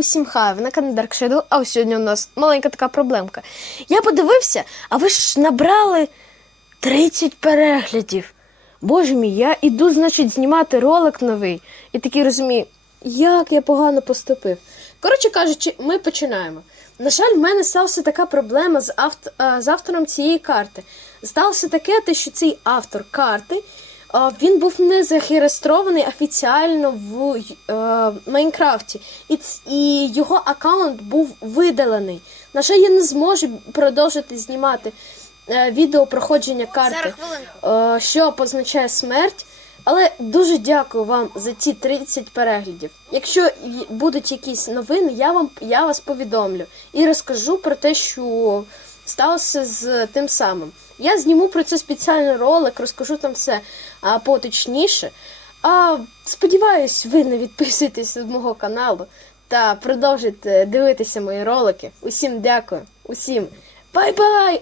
усім хай, ви на каналі Dark Shadow, а сьогодні у нас маленька така проблемка. Я подивився, а ви ж набрали 30 переглядів. Боже мій, я іду, значить, знімати ролик новий. І такий розумію, як я погано поступив. Коротше кажучи, ми починаємо. На жаль, в мене сталася така проблема з, авт... з автором цієї карти. Сталося таке, те, що цей автор карти він був не зареєстрований офіціально в е, Майнкрафті, і, і його аккаунт був видалений. На жаль, я не зможу продовжити знімати е, відео проходження карти, е, що позначає смерть. Але дуже дякую вам за ті 30 переглядів. Якщо будуть якісь новини, я вам я вас повідомлю і розкажу про те, що сталося з тим самим. Я зніму про це спеціальний ролик, розкажу там все а, поточніше. А сподіваюсь, ви не відписуєтесь від мого каналу та продовжите дивитися мої ролики. Усім дякую, усім бай-бай!